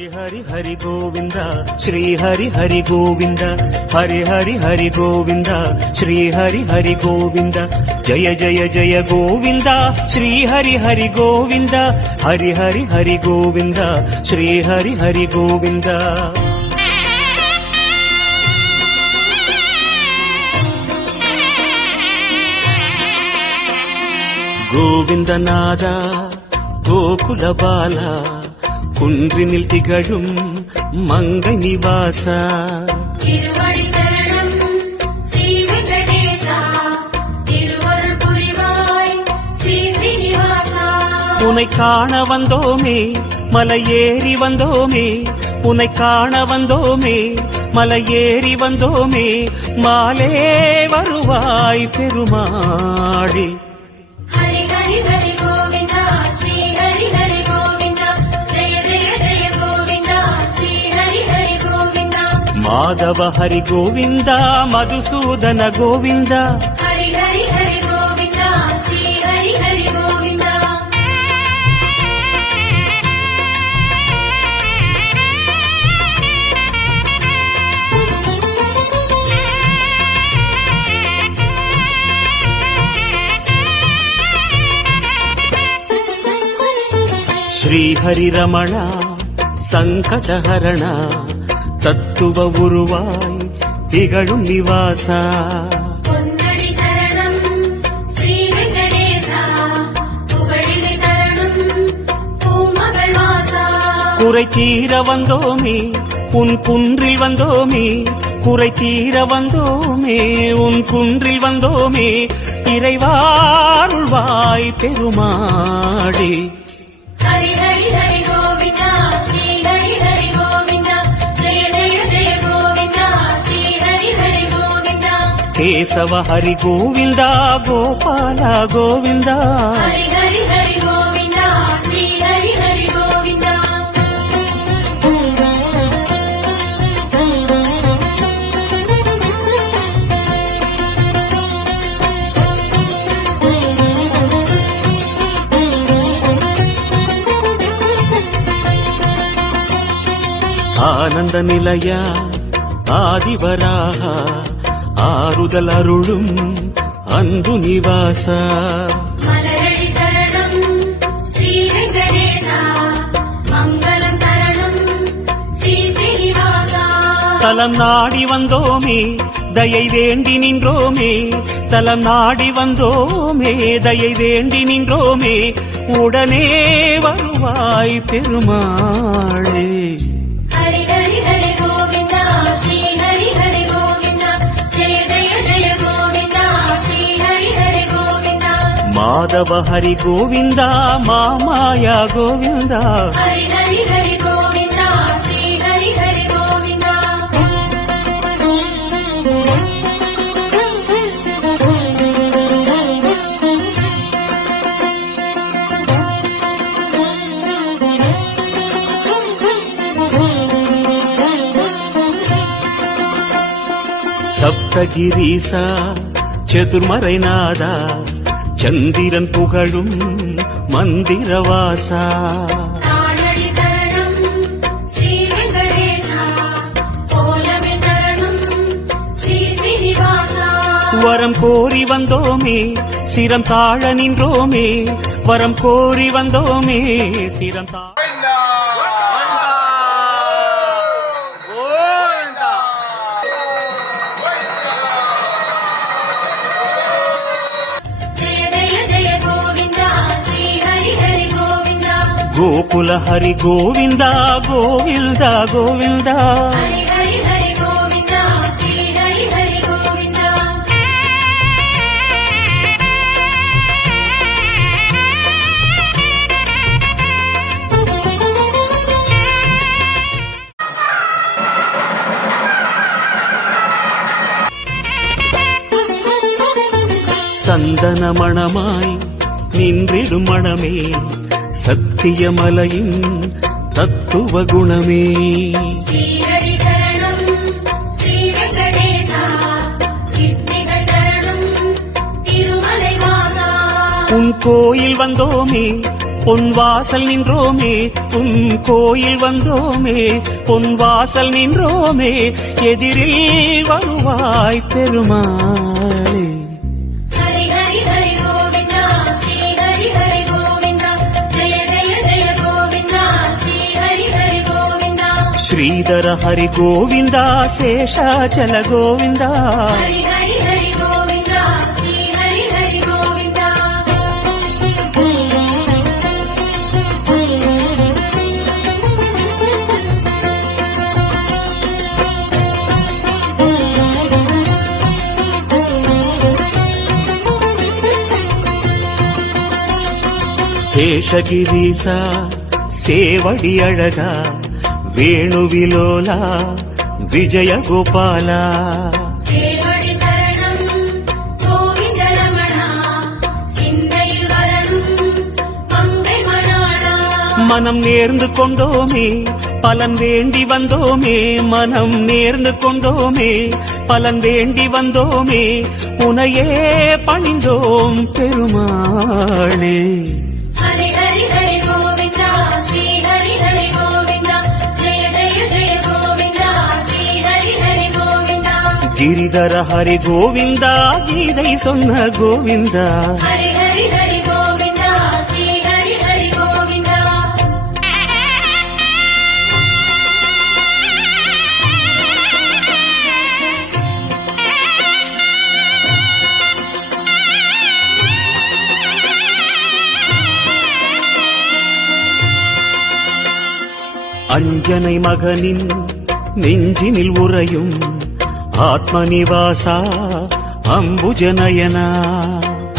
हरि हरि हरि गोविंद श्री हरि हरि गोविंद हरि हरि हरि गोविंद श्री हरि हरि गोविंद जय जय जय गोविंद श्री हरि हरि गोविंद हरि हरि हरि गोविंद श्री हरि हरि गोविंद गोविंदनाद गोकुल बाला कुंद्रिनिल तिगळुम मंगै निवास तिरुवडि शरणम श्री वेंकटेशा तिरुवरुள் புரிவாய் श्री श्रीनिवासा उन्नै காண வந்தோமே மலை ஏறி வந்தோமே உன்னை காண வந்தோமே மலை ஏறி வந்தோமே மாலே வருவாய் பெருமாளே हरि हरि हरि गोविंद श्री हरि हरि गोविंद जय जय जय गोविंद श्री हरि हरि गोविंद माधव हरि गोविंद मधुसूदन गोविंद हरि हरि हरि गोविंद श्री हरि हरि गोविंद श्री हरि रमण संकटहरण तत्व उरुवाय तिगळुम निवास पोन्नडि शरणम श्री वेंकटेशा पुगळिले शरणम पूमगळ वासा कुறை தீர வந்தோமே உன் குன்றில் வந்தோமே குறை தீர வந்தோமே உன் குன்றில் வந்தோமே இறைவாருள்வாய் பெருமாளே हरि हरि हरि गोविंद श्री हरि हरि गोविंद जय जय जय गोविंद श्री हरि हरि गोविंद केशव हरि गोविंद गोपाल गोविंद हरि हरि हरि गोविंद श्री हरि हरि गोविंद आनंद निलय आदिवराह आरुदल अरुळुम अंदु निवास मलरडि शरणम श्री वेंकटेशा मंगलम शरणम श्री श्रीनिवासा तलम नाडी वंदोमे दयै वेंडी निன்றோமே तलम नाडी वंदोमे दयै वेंडी निன்றோமே उडने வருவாய் பெருமாளே हरि हरि हरि गोविंद श्री हरि हरि गोविंद जय जय जय गोविंद श्री हरि हरि गोविंद माधव हरि गोविंद मामाया गोविंद हरि हरि हरि गोविंद श्री हरि हरि गोविंद सप्तगिरीसा चतुर्मरैनादा चंदिरन पुगळुम मंदिरवासा कानडि शरणम श्री वेंकटेशा कोलमे शरणम श्री श्रीनिवासा वरम कोरी वंदोमे सिरम ताळ निன்றோமே वरम कोरी वंदोमे सिरम ताळ गोकुल हरि गोविंद गोविंद गोविंद हरि हरि हरि गोविंद श्री हरि हरि गोविंद சந்தன மணமாய் நின்றிடும் மணமே சத்தியமலையின் தத்துவ குணமே श्री हरि शरणम श्री वेंकटेशा सिद्धिகள் தரணும் திருமலை வாசா உன் கோயில் வந்தோமே பொன் வாசல் நின்றோமே உன் கோயில் வந்தோமே பொன் வாசல் நின்றோமே எதிரில் வருவாய் பெருமாளே. ஹரி ஹரி ஹரி கோவிந்தா ஸ்ரீ ஹரி ஹரி கோவிந்தா ஜெய ஜெய ஜெய கோவிந்தா ஸ்ரீ ஹரி ஹரி கோவிந்தா. ஸ்ரீதர ஹரி கோவிந்தா சேஷாச்சல கோவிந்தா. ஹரி ஹரி ஹரி கோவிந்தா ஸ்ரீ ஹரி ஹரி கோவிந்தா. சேஷகிரீசா சேவடி அழகா வேணுவிலோலா விஜய கோபாலா. சேவடி சரணம் கோவிந்த ரமணா சிந்தையில் வரணும் பங்கை மணாளா. மனம் நேர்ந்து கொண்டோமே பலன் வேண்டி வந்தோமே மனம் நேர்ந்து கொண்டோமே பலன் வேண்டி வந்தோமே உனையே பணிந்தோம் பெருமாளே. ஹரி ஹரி ஹரி கோவிந்தா ஸ்ரீ ஹரி ஹரி கோவிந்தா ஜெய ஜெய ஜெய கோவிந்தா ஸ்ரீ ஹரி ஹரி கோவிந்தா. கிரிதர ஹரி கோவிந்தா கீதை சொன்ன கோவிந்தா. ஹரி ஹரி ஹரி கோவிந்தா ஸ்ரீ ஹரி ஹரி கோவிந்தா. அஞ்சனை மகனின் நெஞ்சினில் உறையும் ஆத்மநிவாசா அம்புஜநயனா.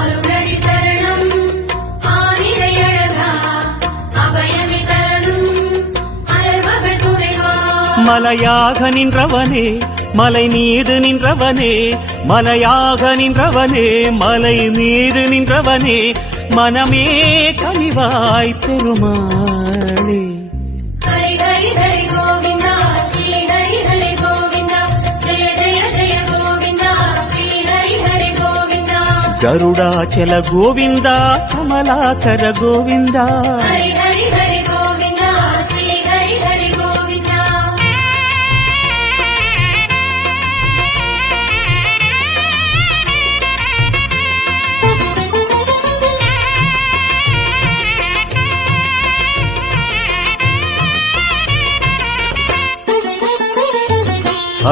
அருளடி சரணம் ஆனிரை அழகா அபயமி தரணும் அலர்மகள் துணைவா. மலையாக நின்றவனே மலை மீது நின்றவனே மலையாக நின்றவனே மலை மீது நின்றவனே மனமே கனிவாய் பெருமாளே. ஹரி ஹரி ஹரி கோவிந்தா ஸ்ரீ ஹரி ஹரி கோவிந்தா ஜெய ஜெய ஜெய கோவிந்தா ஸ்ரீ ஹரி ஹரி கோவிந்தா. கருடாச்சல கோவிந்தா கமலாகர கோவிந்தா. ஹரி ஹரி ஹரி கோவிந்தா ஸ்ரீ ஹரி ஹரி கோவிந்தா.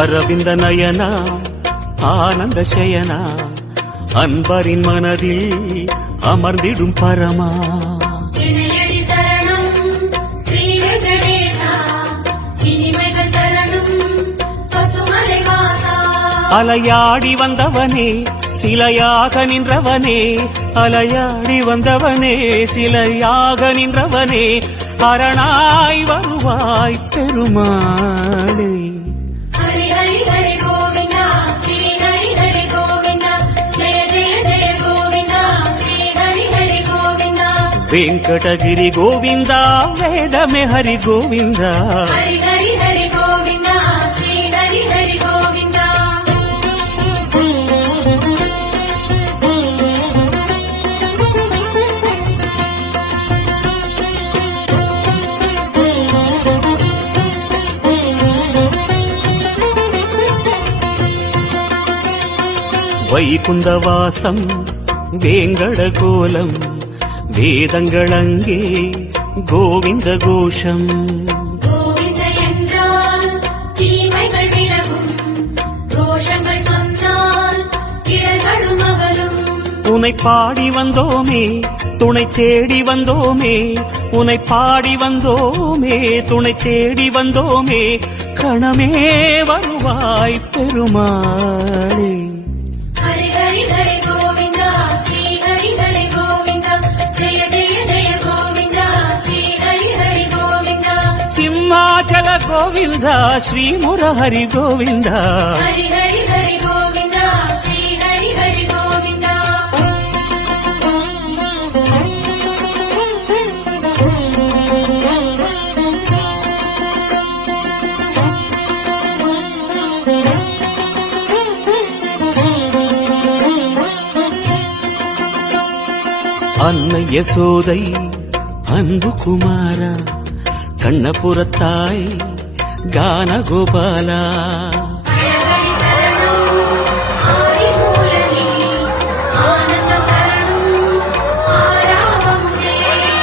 அரவிந்த நயனா ஆனந்த சயனா அன்பரின் மனதில் அமர்ந்திடும் பரமா. இணையடி சரணம் ஸ்ரீ வெங்கடேசா இனிமைகள் தரணும் பசுமலை வாசா. அலையாடி வந்தவனே சிலையாக நின்றவனே அலையாடி வந்தவனே சிலையாக நின்றவனே அரணாய் வருவாய் பெருமாளே. ஹரி ஹரி ஹரி கோவிந்தா ஸ்ரீ ஹரி ஹரி கோவிந்தா ஜெய ஜெய ஜெய கோவிந்தா ஸ்ரீ ஹரி ஹரி கோவிந்தா. வெங்கடகிரி கோவிந்தா வேதமே ஹரி கோவிந்தா. ஹரி ஹரி ஹரி கோவிந்தா ஸ்ரீ ஹரி ஹரி கோவிந்தா. வைகுந்தவாசம் வேங்கட கோலம் வேதங்களங்கே கோவிந்த கோஷம். கோவிந்த என்றால் தீமைகள் விலகும் தோஷங்கள் சொன்னால் இடர்களும் அகலும். உனை பாடி வந்தோமே துணை தேடி வந்தோமே உனை பாடி வந்தோமே துணை தேடி வந்தோமே கணமே வருவாய் பெருமாளே. ஹரி ஹரி ஹரி கோவிந்தா ஸ்ரீ ஹரி ஹரி கோவிந்தா ஜெய ஜெய ஜெய கோவிந்தா ஸ்ரீ ஹரி ஹரி கோவிந்தா. சிம்மாச்சல கோவிந்தா ஸ்ரீ முரஹரி கோவிந்தா. ஹரி ஹரி ஹரி கோவிந்தா ஸ்ரீ ஹரி ஹரி கோவிந்தா. அன்னை யசோதை அன்பு குமாரா கண்ணபுரத்தாய் கான கோபாலா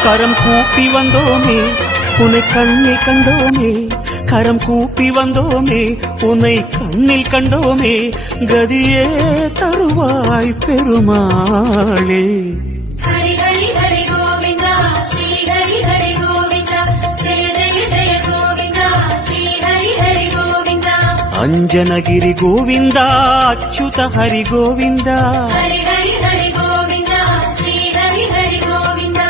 கரம் கூப்பி வந்தோமே உன்னை கண்ணில் கண்டோமே கரம் கூப்பி வந்தோமே உன்னை கண்ணில் கண்டோமே கதியே தருவாய் பெருமாளே ஹரி ஹரி ஹரி கோவிந்தா ஸ்ரீ ஹரி ஹரி கோவிந்தா ஜெய ஜெய ஜெய கோவிந்தா ஸ்ரீ ஹரி ஹரி கோவிந்தா அஞ்சனகிரி கோவிந்தா அச்சுத ஹரி கோவிந்தா ஹரி ஹரி ஹரி கோவிந்தா ஸ்ரீ ஹரி ஹரி கோவிந்தா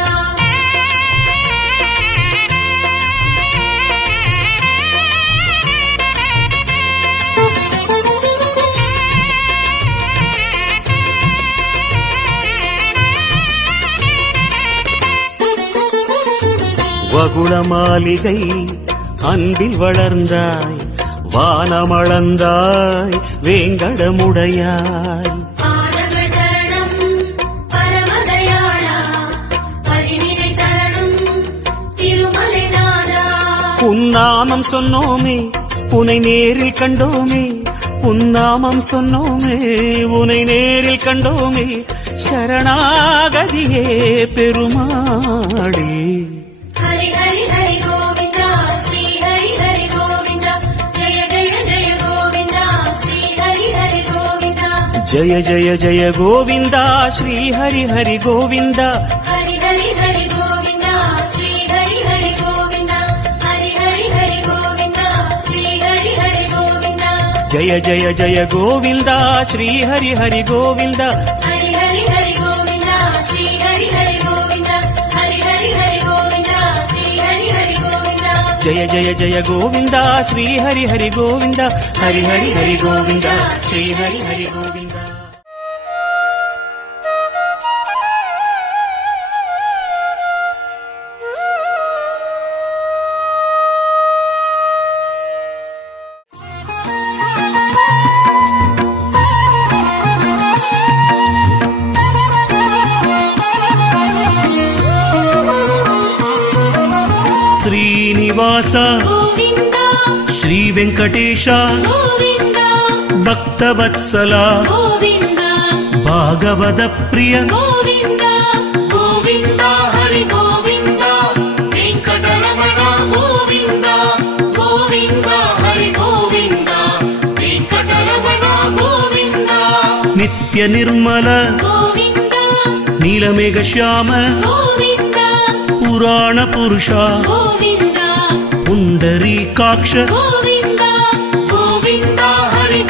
வகுள மாளிகை அன்பில் வளர்ந்தாய் வானமளந்தாய் வேங்கடமுடையாய் பாதங்கள் தரணம் பரமதயாளா பரிநிலை தரணம் திருமலை நாதா உன்னாமம் சொன்னோமே உனை நேரில் கண்டோமே உன்னாமம் சொன்னோமே உனை நேரில் கண்டோமே சரணாகதியே பெருமாளே ஹரி ஹரி ஹரி கோவிந்தா ஸ்ரீ ஹரி ஹரி கோவிந்தா ஜெய ஜெய ஜெய கோவிந்தா ஸ்ரீ ஹரி ஹரி கோவிந்தா ஜய ஜய ஜய கோவிந்தா ஸ்ரீ ஹரி ஹரி கோவிந்தா ஹரி ஹரி ஹரி கோவிந்தா ஸ்ரீ ஹரி ஹரி கோவிந்தா ஹரி ஹரி ஹரி கோவிந்தா ஸ்ரீ ஹரி ஹரி கோவிந்தா ஜய ஜய ஜய கோவிந்தா ஸ்ரீ ஹரி ஹரி கோவிந்தா ஹரி ஹரி ஹரி கோவிந்தா ஸ்ரீ ஹரி ஹரி கோவிந்தா ஹரி ஹரி ஹரி கோவிந்தா ஸ்ரீ ஹரி ஹரி கோவிந்தா ஜய ஜய ஜய கோவிந்தா ஸ்ரீ ஹரி ஹரி கோவிந்தா ஹரி ஹரி ஹரி கோவிந்தா ஸ்ரீ ஹரி ஹரி கோவிந்தா శ్రీనివాస గోవిందా శ్రీ వెంకటేశ గోవిందా భక్తవత్సల గోవిందా భాగవత ప్రియ గోవిందా గోవిందా హరి గోవిందా వెంకటరమణ గోవిందా గోవిందా హరి గోవిందా వెంకటరమణ గోవిందా నిత్య నిర్మల గోవిందా నీలమేఘ శ్యామ గోవిందా పురాణ పురుష గోవిందా పుండరీకాక్ష గోవిందా గోవిందా హరి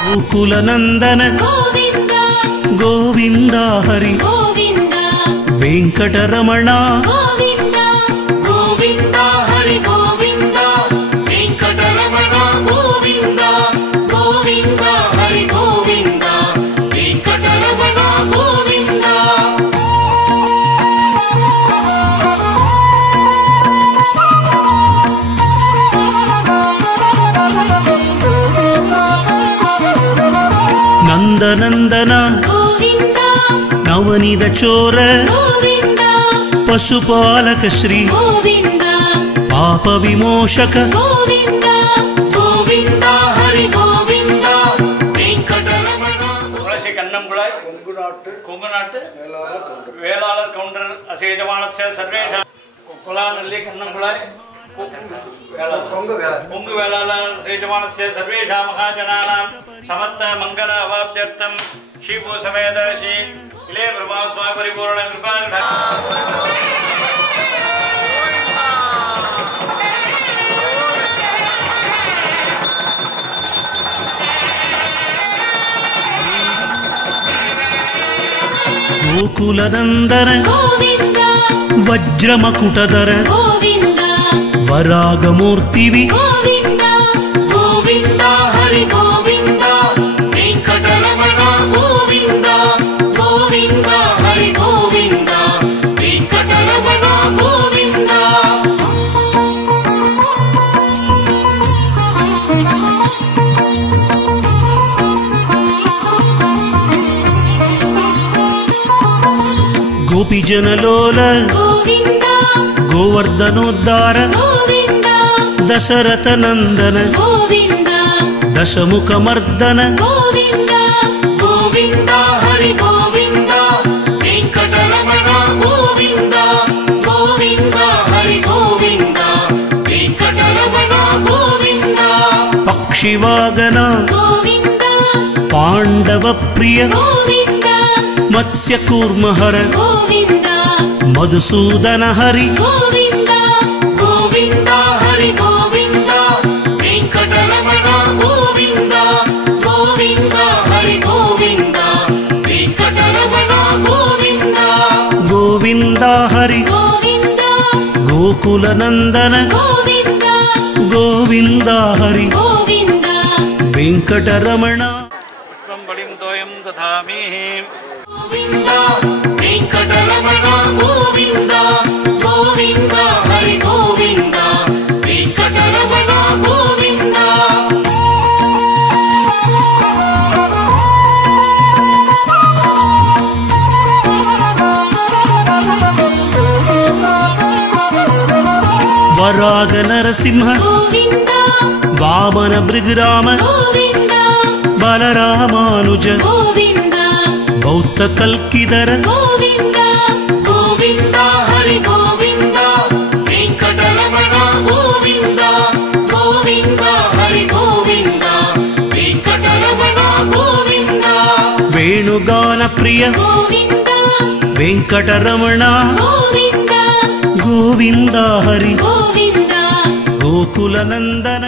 గోకుల నందన గోవిందా గోవింద హరి గోవిందా వెంకటరమణ గోవిందా గోవిందా హరి గోవిందా వెంకటరమణ గోవిందా గోవిందా హరి గోవిందా వెంకటరమణ గోవిందా నందనందన గోవిందా నవనీత చోర గోవిందా పశుపాలక శ్రీ గోవిందా పాప విమోచక గోవిందా గోవిందా హరి గోవిందా వెంకటరమణ துளசி கண்ணங்குழாய் கொங்குநாட்டு வேளாளர் கவுண்டர் அசேஜமானஸ்ய சர்வேஷா குலாநல்லி கண்ணங்குழாய் கொங்கு வேளாளர் அசேஜமானஸ்ய சர்வேஷா மகாஜனானாம் சமத்த மங்கள அவாப்தியர்த்தம் ஸ்ரீபூ சமேத ஸ்ரீ இளைய பிரபாஸ்வா பரிபூர்ண கிருபா గోకుల నందన గోవిందా వజ్రమకుటధర గోవిందా వరాగమూర్తివి గోవిందా గోవిందా హరి గోవిందా వెంకటరమణ గోవిందా గోవిందా హరి గోవిందా వెంకటరమణ గోవిందా गोपीजनलोल गोविन्द गोवर्धनोद्धार गोविन्द दशरथनन्दन गोविन्द दशमुखमर्दन गोविन्द गोविन्द हरि गोविन्द वेङ्कटरमण गोविन्द गोविन्द हरि गोविन्द वेङ्कटरमण गोविन्द पक्षिवागन गोविन्द पाण्डवप्रिय गोविन्द मत्स्यकूर्महर गोविन्द मधुसूदन हरि गोविन्द गोविन्द हरि गोविन्द वेङ्कटरमण गोविन्द गोविन्द हरि गोविन्द वेङ्कटरमण गोविन्द गोविन्द हरि गोविन्द गोकुलनन्दन गोविन्द गोविन्द हरि गोविन्द वेङ्कटरमण पुष्पं बलिं तोयं दधामि गोविन्द वेङ्कटरमण गोविन्द गोविन्द हरि गोविन्द वेङ्कटरमण गोविन्द वराग नरसिंह गोविन्द वामन भृगराम गोविन्द बलरामानुज गोविन्द बौद्ध कल्किदर गोविन्द गोविन्द हरि गोविन्द वेङ्कटरमण गोविन्द गोविन्द हरि गोविन्द वेङ्कटरमण गोविन्द वेणुगान प्रिय गोविन्द वेङ्कटरमण गोविन्द गोविन्द हरि गोविन्द गोकुलनन्दन